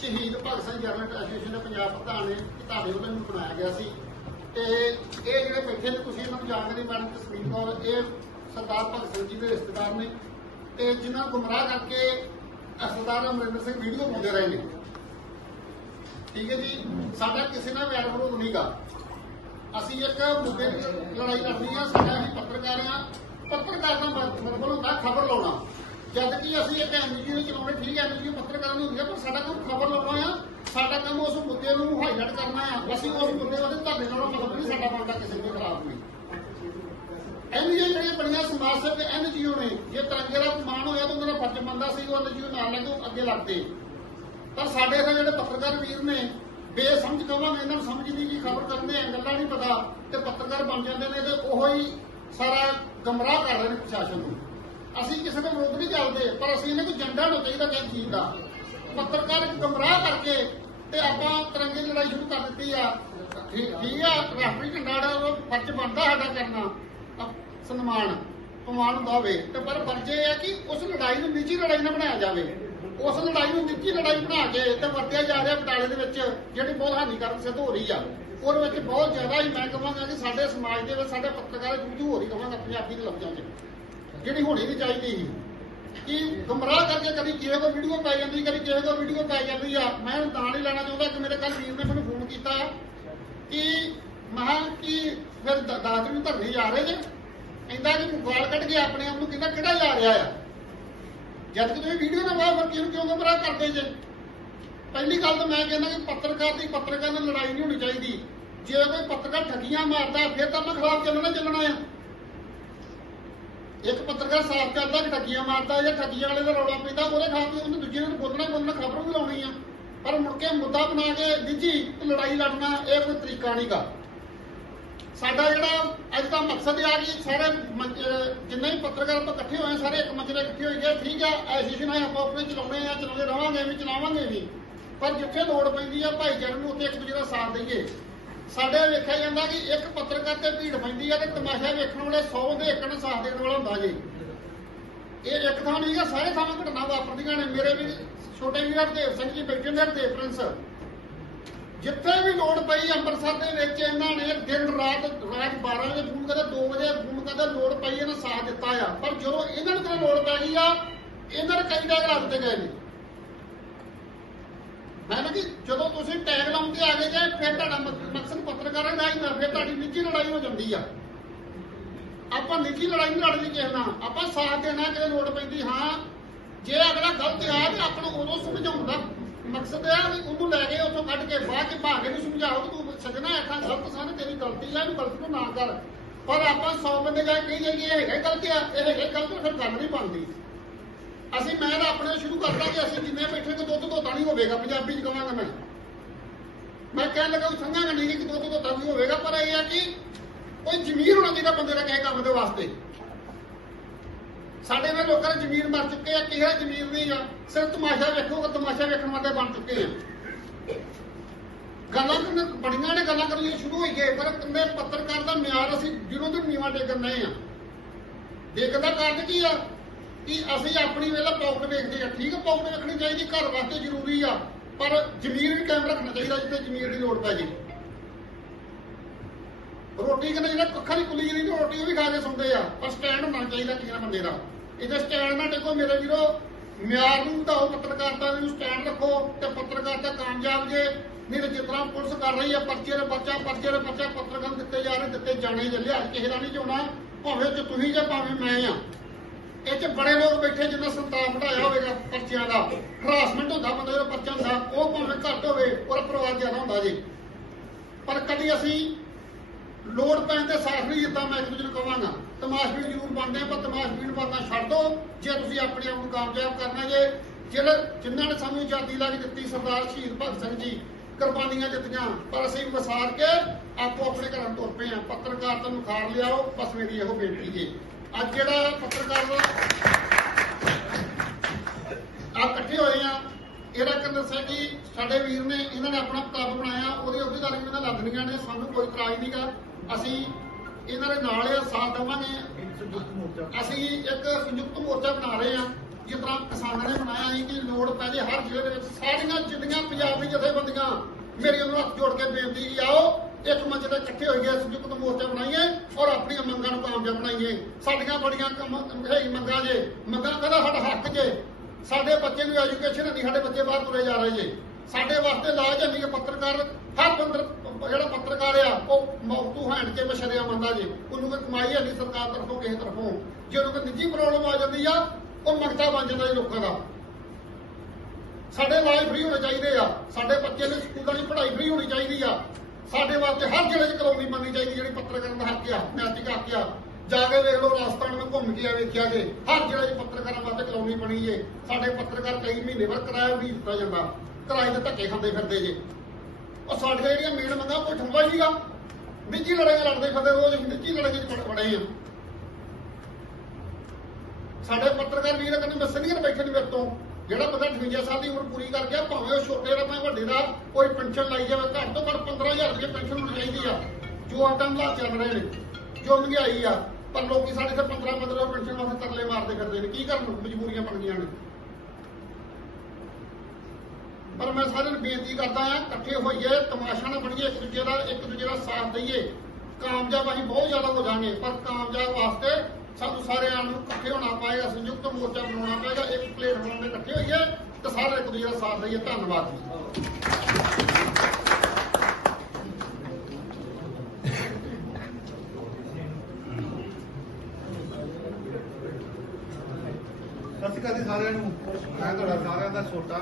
ਸ਼ਹੀਦ Bhagat Singh general association ਦੇ ਪੰਜਾਬ ਪ੍ਰਧਾਨ ਨੇ ਕਿ ਤੁਹਾਡੇ ਵੱਲੋਂ ਨੂੰ ਬਣਾਇਆ ਗਿਆ ਸੀ। ਤੇ ਇਹ ਜਿਹੜੇ ਬੈਠੇ ਨੇ, ਤੁਸੀਂ ਇਹਨਾਂ ਨੂੰ ਜਾਣਦੇ ਮੈਡਮ ਤਸਲੀਮ ਕੌਰ ਇਹ ਸਰਦਾਰ ਭਗਤ ਸਿੰਘ ਜੀ ਦੇ ਰਿਸ਼ਤੇਦਾਰ ਨੇ। ਤੇ ਜਿਨ੍ਹਾਂ ਗੁੰਮਰਾਹ ਕਰਕੇ ਸਰਦਾਰ ਅਮਰਿੰਦਰ ਸਿੰਘ ਵੀਡੀਓ ਪਾਉਂਦੇ ਰਹੇ ਨੇ। ਠੀਕ ਹੈ ਜੀ, ਸਾਡਾ ਕਿਸੇ ਨਾਲ ਵੈਰ ਵਿਰੋਧ ਨਹੀਂਗਾ ਅਸੀਂ ਇੱਕ ਮੁੱਦੇ ਲੜਾਈ ਲੜਨੀ ਆ, ਸਾਡਾ ਅਸੀਂ ਪੱਤਰਕਾਰ ਆ ਪੱਤਰਕਾਰ ਦਾ ਮਤਲਬ ਹੁੰਦਾ ਖਬਰ ਲਾਉਣਾ। ਜਦ ਕਿ ਅਸੀਂ ਇੱਕ ਐਨਜੀਓ ਨੂੰ ਚਲਾਉਣੇ, ਠੀਕ ਹੈ ਐਨਜੀਓ ਪੱਤਰਕਾਰਾਂ ਨੂੰ ਹੁੰਦੀ ਆ, ਪਰ ਸਾਡਾ ਕੰਮ ਖਬਰ ਲਾਉਣਾ ਆ, ਸਾਡਾ ਕੰਮ ਉਸ ਮੁੱਦੇ ਨੂੰ ਹਾਈਲਾਈਟ ਕਰਨਾ ਆ। ਅਸੀਂ ਉਸ ਮੁੱਦੇ ਵਾਲੇ ਤੁਹਾਡੇ ਨਾਲੋਂ ਮਤਲਬ ਨਹੀਂ, ਸਾਡਾ ਬਣਦਾ ਕਿਸੇ ਦੇ ਖਿਲਾਫ ਨਹੀਂ ਐਨਜੀਓ ਜਿਹੜੀਆਂ ਬਣੀਆਂ ਸਮਾਜ ਸੇਵਕ ਐਨਜੀਓ ਨੇ, ਜੇ ਤਿਰੰਗੇ ਦਾ ਅਪਮਾਨ ਹੋਇਆ ਤਾਂ ਉਹਨਾਂ ਦਾ ਫਰਜ਼ ਬਣਦਾ ਸੀ ਉਹ ਐਨਜੀਓ ਨਾਲ ਲੈ ਕੇ ਉਹ ਅੱਗੇ ਲੱਗਦੇ ਪਰ ਸਾਡੇ ਇੱਥੇ ਜਿਹੜੇ ਪੱਤਰਕਾਰ ਵੀਰ ਨੇ, ਬੇਸਮਝ ਕਵਾਂਗੇ, ਇਹਨਾਂ ਨੂੰ ਸਮਝ ਨਹੀਂ ਕੀ ਖਬਰ ਕਰਦੇ ਆ ਗੱਲਾਂ ਨਹੀਂ ਪਤਾ, ਤੇ ਪੱਤਰਕਾਰ ਬਣ ਜਾਂਦੇ ਨੇ ਤੇ ਉਹੋ ਹੀ ਸਾਰਾ ਗਮਰਾਹ ਕਰ ਰਹੇ ਨੇ ਪ੍ਰਸ਼ਾਸਨ ਨੂੰ। ਅਸੀਂ ਕਿਸੇ ਦੇ ਵਿਰੋਧ ਨਹੀਂ ਚੱਲਦੇ ਪਰ ਅਸੀਂ ਇਹਨਾਂ ਕੋਈ ਏਜੰਡਾ ਹੋਣਾ ਚਾਹੀਦਾ ਕਿਸੇ ਚੀਜ਼ ਦਾ। ਪੱਤਰਕਾਰ ਗਮਰਾਹ ਕਰਕੇ ਤੇ ਆਪਾਂ ਤਿਰੰਗੇ ਦੀ ਲੜਾਈ ਸ਼ੁਰੂ ਕਰ ਦਿੱਤੀ ਆ। ਠੀਕ ਆ ਰਾਸ਼ਟਰੀ ਝੰਡਾ ਜਿਹੜਾ ਫਰਜ਼ ਬਣਦਾ ਸਾਡਾ ਕਰਨਾ। ਸਨਮਾਨ ਪਮਾਨ ਹੁੰਦਾ ਹੋਵੇ ਤੇ ਪਰ ਫਰਜ਼ ਇਹ ਹੈ ਕਿ ਉਸ ਲੜਾਈ ਨੂੰ ਨਿੱਜੀ ਲੜਾਈ ਨਾ ਬਣਾਇਆ ਜਾਵੇ। ਉਸ ਲੜਾਈ ਨੂੰ ਨਿੱਜੀ ਲੜਾਈ ਬਣਾ ਕੇ ਤੇ ਵਰਤਿਆ ਜਾ ਰਿਹਾ ਬਟਾਲੇ ਦੇ ਵਿੱਚ, ਜਿਹੜੀ ਬਹੁਤ ਹਾਨੀਕਾਰਕ ਸਿੱਧ ਹੋ ਰਹੀ ਆ। ਉਹਦੇ ਵਿੱਚ ਬਹੁਤ ਜ਼ਿਆਦਾ ਹੀ ਮੈਂ ਕਹਾਂਗਾ ਕਿ ਸਾਡੇ ਸਮਾਜ ਦੇ ਵਿੱਚ ਸਾਡੇ ਪੱਤਰਕਾਰ ਜੂਝੂ ਹੋ ਰਹੀ ਕਹਾਂਗਾ ਪੰਜਾਬੀ ਦੇ ਲਫ਼ਜ਼ਾਂ 'ਚ। ਜਿਹੜੀ ਹੋਣੀ ਨਹੀਂ ਚਾਹੀਦੀ ਸੀ। ਕਿ ਗੁੰਮਰਾਹ ਕਰਕੇ ਕਦੀ ਕਿਸੇ ਕੋ ਵੀਡੀਓ ਪੈ ਜਾਂਦੀ, ਕਦੀ ਕਿਸੇ ਕੋਲ ਵੀਡੀਓ ਪੈ ਜਾਂਦੀ ਆ। ਮੈਂ ਹੁਣ ਤਾਂ ਨਹੀਂ ਲੈਣਾ ਚਾਹੁੰਦਾ ਕਿ ਮੇਰੇ ਕੱਲ ਵੀਰ ਨੇ ਮੈਨੂੰ ਫੋਨ ਕੀਤਾ ਕਿ ਮਹਾ ਕਿ ਫਿਰ ਦ- ਦਾਤ ਨੂੰ ਧਰਨੇ ਜਾ ਰਹੇ ਜੇ। ਕਹਿੰਦਾ ਕਿ ਗਾਲ ਕੱਢ ਕੇ ਆਪਣੇ ਆਪ ਨੂੰ ਕਹਿੰਦਾ ਕਿਹੜਾ ਜਾ ਰਿਹਾ ਆ। ਜਦ ਕਿ ਤੁਸੀਂ ਵੀਡੀਓ ਨਾ ਵਾਹ ਫਿਰ ਕਿਉਂ ਕਿਉਂ ਗੁੰਮਰਾਹ ਕਰਦੇ ਜੇ? ਪਹਿਲੀ ਗੱਲ ਤਾਂ ਮੈਂ ਕਹਿੰਦਾ ਕਿ ਪੱਤਰਕਾਰ ਦੀ ਪੱਤਰਕਾਰ ਨਾਲ ਲੜਾਈ ਨਹੀਂ ਹੋਣੀ ਚਾਹੀਦੀ। ਜੇ ਕੋਈ ਪੱਤਰਕਾਰ ਠੱਗੀਆਂ ਮਾਰਦਾ, ਫਿਰ ਤਾਂ ਮੈਂ ਖਿਲਾਫ ਚੱਲਣਾ ਚੱਲਣਾ ਆ। ਇੱਕ ਪੱਤਰਕਾਰ ਸਾਫ਼ ਕਰਦਾ ਕਿ ਠੱਗੀਆਂ ਮਾਰਦਾ ਜਾਂ ਠੱਗੀਆਂ ਵਾਲੇ ਦਾ ਰੌਲਾ ਪੈਂਦਾ ਉਹਦੇ ਖਾਤੇ ਉਹਨੂੰ ਦੂਜੇ ਨੂੰ ਬੋਲਣਾ ਬੋਲਣਾ ਖਬਰ ਵੀ ਲਾਉਣੀ ਆ। ਪਰ ਮੁੜ ਕੇ ਮੁੱਦਾ ਬਣਾ ਕੇ ਨਿੱਜੀ ਲੜਾਈ ਲੜਨਾ ਇਹ ਕੋਈ ਤਰੀਕਾ ਨਹੀਂਗਾ ਸਾਡਾ ਜਿਹੜਾ ਅੱਜ ਦਾ ਮਕਸਦ ਇਹ ਆ ਕਿ ਸਾਰੇ ਜਿੰਨੇ ਵੀ ਪੱਤਰਕਾਰ ਆਪਾਂ ਇਕੱਠੇ ਹੋਏ ਆ, ਸਾਰੇ ਇੱਕ ਮੰਚ ਤੇ ਇਕੱਠੇ ਹੋਏ ਠੀਕ ਆ ਐਸੋਸੀਏਸ਼ਨ ਹੈ ਆਪਾਂ ਆਪਣੇ ਚਲਾਉਣੇ ਆ ਚਲਾਉਂਦੇ ਰਵਾਂਗੇ ਵੀ ਚਲਾਵਾਂਗੇ ਵੀ। ਪਰ ਜਿੱਥੇ ਲੋੜ ਪੈਂਦੀ ਆ ਭਾਈਚਾਰੇ ਨੂੰ ਉੱਥੇ ਇੱਕ ਦੂਜੇ ਦਾ ਸਾਥ ਦਈਏ। ਸਾਡੇ ਵੇਖਿਆ ਜਾਂਦਾ ਕਿ ਇੱਕ ਪੱਤਰਕਾਰ ਤੇ ਭੀੜ ਪੈਂਦੀ ਆ ਤੇ ਤਮਾਸ਼ਾ ਵੇਖਣ ਵਾਲੇ 100 ਦੇ ਇੱਕ ਨੂੰ ਸਾਥ ਦੇਣ ਵਾਲਾ ਹੁੰਦਾ ਜੀ। ਇਹ ਇੱਕ ਥਾਂ ਨਹੀਂ ਗਾ ਸਾਰੇ ਥਾਵਾਂ ਘਟਨਾ ਵਾਪਰਦੀਆਂ ਨੇ। ਮੇਰੇ ਵੀ ਛੋਟੇ ਵੀਰ ਹਰਦੇਵ ਸਿੰਘ ਜੀ ਬੈਠੇ ਨੇ ਹਰਦੇਵ ਪ੍ਰਿੰਸ। ਜਿੱਥੇ ਵੀ ਲੋੜ ਪਈ ਅੰਮ੍ਰਿਤਸਰ ਦੇ ਵਿੱਚ ਇਹਨਾਂ ਨੇ ਦਿਨ ਰਾਤ ਰਾਤ 12 ਵਜੇ ਫੋਨ ਕਰਦਾ 2 ਵਜੇ ਫੋਨ ਕਰਦਾ ਲੋੜ ਪਈ ਇਹਨਾਂ ਸਾਥ ਦਿੱਤਾ ਆ। ਪਰ ਜਦੋਂ ਇਹਨਾਂ ਨੂੰ ਕਿਤੇ ਲੋੜ ਪੈ ਗਈ ਆ, ਇਹਨਾਂ ਨੇ ਕਈ ਜਗ੍ਹਾ ਰੱਖ ਤੇ ਗਏ ਨੇ। ਮੈਂ ਨਾ ਕਿ ਜਦੋਂ ਤੁਸੀਂ ਟੈਗ ਲਾਉਣ ਤੇ ਆ ਗਏ ਜੇ ਫਿਰ ਤੁਹਾਡਾ ਮਕਸਦ ਪੱਤਰਕਾਰਾਂ ਦਾ ਹੀ ਨਾ ਫਿਰ ਤੁਹਾਡੀ ਨਿੱਜੀ ਲੜਾਈ ਹੋ ਜਾਂਦੀ ਆ। ਆਪਾਂ ਨਿੱਜੀ ਲੜਾਈ ਨਹੀਂ ਲੜਨੀ ਕਿਸੇ ਨਾਲ। ਆਪਾਂ ਸਾਥ ਦੇਣਾ, ਕਿਤੇ ਲੋੜ ਪੈਂਦੀ, ਹਾਂ। ਜੇ ਅਗਲਾ ਗਲਤ ਆ, ਤੇ ਆਪਾਂ ਨੂੰ ਉਦੋਂ ਸਮਝਾਉਣ ਦਾ ਮਕਸਦ ਹੈ ਵੀ ਉਹਨੂੰ ਲੈ ਕੇ ਉੱਥੋਂ ਕੱਢ ਕੇ ਬਾਅਦ ਚ ਭਾਗੇ ਨੂੰ ਸਮਝਾਓ ਤੂੰ ਸੱਜਣਾ ਐਠਾ ਗਲਤ ਸਨ ਤੇਰੀ ਗਲਤੀ ਆ, ਇਹਨੂੰ ਗਲਤ ਨੂੰ ਨਾ ਕਰ। ਪਰ ਆਪਾਂ 100 ਬੰਦੇ ਗਏ ਕੇ ਕਹੀ ਜਾਈਏ, ਇਹ ਹੈਗਾ ਗਲਤ ਆ, ਇਹ ਹੈਗਾ ਗਲਤ, ਫਿਰ ਗੱਲ ਨਹੀਂ ਬਣਦੀ। ਅਸੀਂ ਮੈਂ ਤਾਂ ਆਪਣੇ ਸ਼ੁਰੂ ਕਰਦਾ ਕਿ ਅਸੀਂ ਜਿੰਨੇ ਬੈਠੇ ਕੋ ਦੁੱਧ ਧੋਤਾ ਨਹੀਂ ਹੋਵੇਗਾ, ਪੰਜਾਬੀ ਚ ਕਹਾਂਗਾ ਮੈਂ। ਮੈਂ ਕਹਿਣ ਲੱਗਾ ਸੰਘਾਂਗਾ ਨਹੀਂ ਕਿ ਦੁੱਧ ਧੋਤਾ ਨਹੀਂ ਹੋਵੇਗਾ, ਪਰ ਇਹ ਆ ਕਿ ਕੋਈ ਜ਼ਮੀਰ ਹੋਣਾ ਚਾਹੀਦਾ ਬੰਦੇ ਦਾ ਕਿਸੇ ਕੰਮ ਦੇ ਵਾਸਤੇ। ਸਾਡੇ ਨਾਲ ਲੋਕਾਂ ਦੇ ਜ਼ਮੀਰ ਮਰ ਚੁੱਕੇ ਆ ਕਿਸੇ ਜ਼ਮੀਰ ਨਹੀਂ ਆ, ਸਿਰਫ ਤਮਾਸ਼ਾ ਵੇਖੋਗਾ ਤਮਾਸ਼ਾ ਵੇਖਣ ਵਾਲੇ ਬਣ ਚੁੱਕੇ ਆ। ਗੱਲਾਂ ਕਰਨ ਬੜੀਆਂ ਨੇ ਗੱਲਾਂ ਕਰਨੀਆਂ ਸ਼ੁਰੂ ਹੋਈ ਗਏ ਪਰ ਕੰਦੇ ਪੱਤਰਕਾਰ ਦਾ ਮਿਆਰ ਅਸੀਂ ਦਿਨੋਂ ਦਿਨ ਨੀਵਾਂ ਟੇਕਣ ਰਹੇ ਆ। ਦੇਖਦਾ ਕਾਰਨ ਕੀ ਆ? ਕਿ ਅਸੀਂ ਆਪਣੀ ਵੇਲੇ ਪੌਕਟ ਵੇਖਦੇ ਆ। ਠੀਕ ਆ ਪੌਕਟ ਵੇਖਣੀ ਚਾਹੀਦੀ, ਘਰ ਵਾਸਤੇ ਜ਼ਰੂਰੀ ਆ। ਪਰ ਜ਼ਮੀਰ ਵੀ ਕਾਇਮ ਰੱਖਣਾ ਚਾਹੀਦਾ ਜਿੱਥੇ ਜ਼ਮੀਰ ਦੀ ਲੋੜ ਪੈ ਜੇ। ਰੋਟੀ ਕਹਿੰਦੇ ਜਿਹੜਾ ਕੱਖਾਂ ਦੀ ਕੁੱਲੀ ਜਿਹੜੀ ਰੋਟੀ ਉਹ ਵੀ ਖਾ ਕੇ ਸੌਂਦੇ ਆ। ਪਰ ਸਟੈਂਡ ਹੋਣਾ ਚਾਹੀਦਾ ਕਿਸੇ ਬੰਦੇ ਦਾ। ਇਹਦੇ ਸਟੈਂਡ ਨਾ ਟੇਕੋ, ਮੇਰੇ ਵੀਰੋ, ਮਿਆਰ ਨੂੰ ਵਧਾਓ ਪੱਤਰਕਾਰਤਾ ਨੂੰ ਸਟੈਂਡ ਰੱਖੋ ਤੇ ਪੱਤਰਕਾਰਤਾ ਕਾਮਯਾਬ ਜੇ। ਨਹੀਂ ਤਾਂ ਜਿਸ ਤਰ੍ਹਾਂ ਪੁਲਿਸ ਕਰ ਰਹੀ ਹੈ ਪਰਚੇ ਦੇ ਪਰਚਾ, ਪਰਚੇ ਦੇ ਬੱਚਾ ਪੱਤਰਕਾਰ ਦਿੱਤੇ ਜਾ ਰਹੇ, ਦਿੱਤੇ ਜਾਣੇ ਜੇ ਅੱਜ ਕਿਸੇ ਦਾ ਨਹੀਂ ਚਾਉਣਾ ਭਾਵੇਂ ਤੇ ਤੁਸੀਂ ਜਾਂ ਭਾਵੇਂ ਮੈਂ ਆ। ਇਹ ਚ ਬੜੇ ਲੋਕ ਬੈਠੇ ਜਿਨ੍ਹਾਂ ਸੰਤਾਪ ਵਧਾਇਆ ਹੋਵੇਗਾ ਪਰਚਿਆਂ ਦਾ। ਹਰਾਸਮੈਂਟ ਹੁੰਦਾ ਬੰਦੇ ਦਾ ਪਰਚਾ ਹੁੰਦਾ ਉਹ ਭਾਵੇਂ ਘੱਟ ਹੋਵੇ, ਉਹਦਾ ਪਰਿਵਾਰ ਜ਼ਿਆਦਾ ਹੁੰਦਾ ਜੀ। ਪਰ ਕਦੀ ਅਸੀਂ ਲੋੜ ਪੈਣ ਤੇ ਸਾਥ ਨਹੀਂ ਦਿੱਤਾ ਮੈਂ ਇੱਕ ਦੂਜੇ ਨੂੰ ਕਹਾਂਗਾ ਤਮਾਸ਼ਬੀਨ ਜ਼ਰੂਰ ਬਣਦੇ ਪਰ ਤਮਾਸ਼ਬੀਨ ਬਣਨਾ ਛੱਡ ਦਿਓ ਜੇ ਤੁਸੀਂ ਆਪਣੇ ਆਪ ਨੂੰ ਕਾਮਯਾਬ ਕਰਨਾ ਜੇ, ਜਿਹੜਾ ਜਿਨ੍ਹਾਂ ਨੇ ਸਾਨੂੰ ਆਜ਼ਾਦੀ ਲਾ ਕੇ ਦਿੱਤੀ, ਸਰਦਾਰ ਸ਼ਹੀਦ ਭਗਤ ਸਿੰਘ ਜੀ, ਕੁਰਬਾਨੀਆਂ ਦਿੱਤੀਆਂ, ਪਰ ਅਸੀਂ ਵਸਾਰ ਕੇ ਆਪੋ ਆਪਣੇ ਘਰਾਂ ਨੂੰ ਤੁਰ ਪਏ ਆ। ਪੱਤਰਕਾਰ ਤੋਂ ਮੁਖਾਰ ਲਿਆਓ, ਬਸ ਮੇਰੀ ਇਹੋ ਬੇਨਤੀ ਜੇ। ਅੱਜ ਜਿਹੜਾ ਪੱਤਰਕਾਰ ਆ ਇਕੱਠੇ ਹੋਏ ਆ, ਇਹਦਾ ਕਰਨ ਦੱਸਿਆ ਕਿ ਸਾਡੇ ਵੀਰ ਨੇ ਇਹਨਾਂ ਨੇ ਆਪਣਾ ਕਲੱਬ ਬਣਾਇਆ, ਉਹਦੀ ਅਹੁਦੇਦਾਰੀ ਇਹਨਾਂ ਲੱਗਣੀਆਂ ਨੇ ਸਾਨੂੰ ਕੋਈ ਇਤਰਾਜ਼ ਨਹੀਂਗਾ ਅਸੀਂ ਇਹਨਾਂ ਦੇ ਨਾਲ ਆ, ਸਾਥ ਦੇਵਾਂਗੇ। ਅਸੀਂ ਇੱਕ ਸੰਯੁਕਤ ਮੋਰਚਾ ਬਣਾ ਰਹੇ ਆ, ਜਿਸ ਤਰ੍ਹਾਂ ਕਿਸਾਨਾਂ ਨੇ ਬਣਾਇਆ ਸੀ ਕਿ ਲੋੜ ਪੈ ਜੇ ਹਰ ਜ਼ਿਲ੍ਹੇ ਦੇ ਵਿੱਚ ਸਾਰੀਆਂ ਜਿੰਨੀਆਂ ਪੰਜਾਬ ਦੀ ਜਥੇਬੰਦੀਆਂ ਮੇਰੀ ਉਹਨੂੰ ਹੱਥ ਜੋੜ ਕੇ ਬੇਨਤੀ ਹੈ ਆਓ ਇੱਕ ਮੰਚ ਤੇ ਇਕੱਠੇ ਹੋਈਏ ਸੰਯੁਕਤ ਮੋਰਚਾ ਬਣਾਈਏ ਔਰ ਆਪਣੀਆਂ ਮੰਗਾਂ ਨੂੰ ਕਾਮਯਾਬ ਬਣਾਈਏ ਸਾਡੀਆਂ ਬੜੀਆਂ ਹੈ ਮੰਗਾਂ ਜੇ, ਮੰਗਾਂ ਕਹਿੰਦਾ ਸਾਡਾ ਹੱਕ ਜੇ? ਸਾਡੇ ਬੱਚੇ ਨੂੰ ਐਜੂਕੇਸ਼ਨ ਨਹੀਂ ਸਾਡੇ ਬੱਚੇ ਬਾਹਰ ਤੁਰੇ ਜਾ ਰਹੇ ਜੇ। ਸਾਡੇ ਵਾਸਤੇ ਲਾਜ ਨਹੀਂ ਕਿ ਪੱਤਰਕਾਰ, ਹਰ ਬੰਦਰ, ਜਿਹੜਾ ਪੱਤਰਕਾਰ ਆ, ਉਹ ਮੌਤੂ ਹੈਂਡ ਕੇ ਮਸ਼ਰਿਆ ਮੰਦਾ ਜੇ। ਉਹਨੂੰ ਕੋਈ ਕਮਾਈ ਹੈ ਨਹੀਂ ਸਰਕਾਰ ਤਰਫੋਂ, ਕਿਸੇ ਤਰਫੋਂ। ਜੇ ਉਹਨੂੰ ਕੋਈ ਨਿੱਜੀ ਪ੍ਰੋਬਲਮ ਆ ਜਾਂਦੀ ਆ, ਉਹ ਮੰਗਤਾ ਬਣ ਜਾਂਦਾ ਜੀ ਲੋਕਾਂ ਦਾ। ਸਾਡੇ ਇਲਾਜ ਫ੍ਰੀ ਹੋਣੇ ਚਾਹੀਦੇ ਆ। ਸਾਡੇ ਬੱਚੇ ਨੂੰ ਸਕੂਲਾਂ ਦੀ ਪੜ੍ਹਾਈ ਫ੍ਰੀ ਹੋਣੀ ਚਾਹੀਦੀ ਆ। ਸਾਡੇ ਵਾਸਤੇ ਹਰ ਜ਼ਿਲ੍ਹੇ 'ਚ ਕਲੋਨੀ ਬਣਨੀ ਚਾਹੀਦੀ, ਜਿਹੜੀ ਪੱਤਰਕਾਰਾਂ ਦਾ ਹੱਕ ਆ ਨੈਤਿਕ ਹੱਕ ਆ। ਜਾ ਕੇ ਵੇਖ ਲਓ, ਰਾਜਸਥਾਨ ਮੈਂ ਘੁੰਮ ਕੇ ਆ ਵੇਖਿਆ ਜੇ। ਹਰ ਜ਼ਿਲ੍ਹੇ 'ਚ ਪੱਤਰਕਾਰਾਂ ਵਾਸਤੇ ਕਲੋਨੀ ਬਣੀ ਜੇ, ਸਾਡੇ ਪੱਤਰਕਾਰ ਕਈ ਮਹੀਨੇ ਬਾਅਦ ਕਿਰਾਇਆ ਵੀ ਦਿੱਤਾ ਜਾਂਦਾ। ਕਿਰਾਏ ਦੇ ਧੱਕੇ ਖਾਂਦੇ ਫਿਰਦੇ ਜੇ। ਉਹ ਸਾਡੀਆਂ ਜਿਹੜੀਆਂ ਮੇਨ ਮੰਗਾਂ ਕੋਈ ਠੰਬਾ ਹੀਗਾ ਨਿੱਜੀ ਲੜਾਈਆਂ ਲੜਦੇ ਫਿਰਦੇ ਰੋਜ਼ ਨਿੱਜੀ ਲੜਾਈਆਂ 'ਚ ਬੜੇ ਆ। ਸਾਡੇ ਪੱਤਰਕਾਰ ਵੀਰ ਕਹਿੰਦੇ, ਮੈਂ ਸੀਨੀਅਰ ਬੈਠੇ ਨੇ ਮੇਰੇ ਤੋਂ। ਜਿਹੜਾ ਬੰਦਾ 58 ਸਾਲ ਦੀ ਉਮਰ ਪੂਰੀ ਕਰ ਗਿਆ ਭਾਵੇਂ ਉਹ ਛੋਟੇ ਦਾ ਭਾਵੇਂ ਵੱਡੇ ਦਾ ਕੋਈ ਪੈਨਸ਼ਨ ਲਾਈ ਜਾਵੇ, ਘੱਟ ਤੋਂ ਘੱਟ 15000 ਰੁਪਏ ਪੈਨਸ਼ਨ ਹੋਣੀ ਚਾਹੀਦੀ ਆ। ਜੋ ਆਟਮ ਲਾ ਚੱਲ ਰਹੇ ਨੇ, ਜੋ ਮਹਿੰਗਾਈ ਆ, ਪਰ ਲੋਕੀ ਸਾਡੇ ਤੇ 15 15 ਪੈਨਸ਼ਨ ਵਾਸਤੇ ਤਰਲੇ ਮਾਰਦੇ ਕਰਦੇ ਨੇ। ਕੀ ਕਰਨ? ਮਜਬੂਰੀਆਂ ਬਣ ਗਈਆਂ ਨੇ। ਪਰ ਮੈਂ ਸਾਰਿਆਂ ਨੂੰ ਬੇਨਤੀ ਕਰਦਾ ਆ ਇਕੱਠੇ ਹੋਈਏ, ਤਮਾਸ਼ਾ ਨਾ ਬਣੀਏ, ਇੱਕ ਦੂਜੇ ਦਾ ਇੱਕ ਦੂਜੇ ਦਾ ਸਾਥ ਦਈਏ। ਕਾਮਯਾਬ ਅਸੀਂ ਬਹੁਤ ਜ਼ਿਆਦਾ ਹੋ ਜਾਾਂਗੇ, ਪਰ ਕਾਮਯਾਬ ਵਾਸਤੇ ਸਾਨੂੰ ਸਾਰਿਆਂ ਨੂੰ ਇਕੱਠੇ ਹੋਣਾ ਪਏਗਾ, ਸੰਯੁਕਤ ਮੋਰਚਾ ਬਣਾਉਣਾ ਪਏਗਾ, ਇੱਕ ਪਲੇਟਫਾਰਮ ਤੇ ਇਕੱਠੇ ਹੋਈਏ ਤੇ ਸਾਰੇ ਇੱਕ ਦੂਜੇ ਦਾ ਸਾਥ ਦਈਏ। ਧੰਨਵਾਦ ਜੀ। ਸਤਿ ਸ਼੍ਰੀ ਅਕਾਲ ਜੀ ਸਾਰਿਆਂ ਨੂੰ। ਮੈਂ ਤੁਹਾਡਾ ਸਾਰਿਆਂ ਦਾ ਛੋਟਾ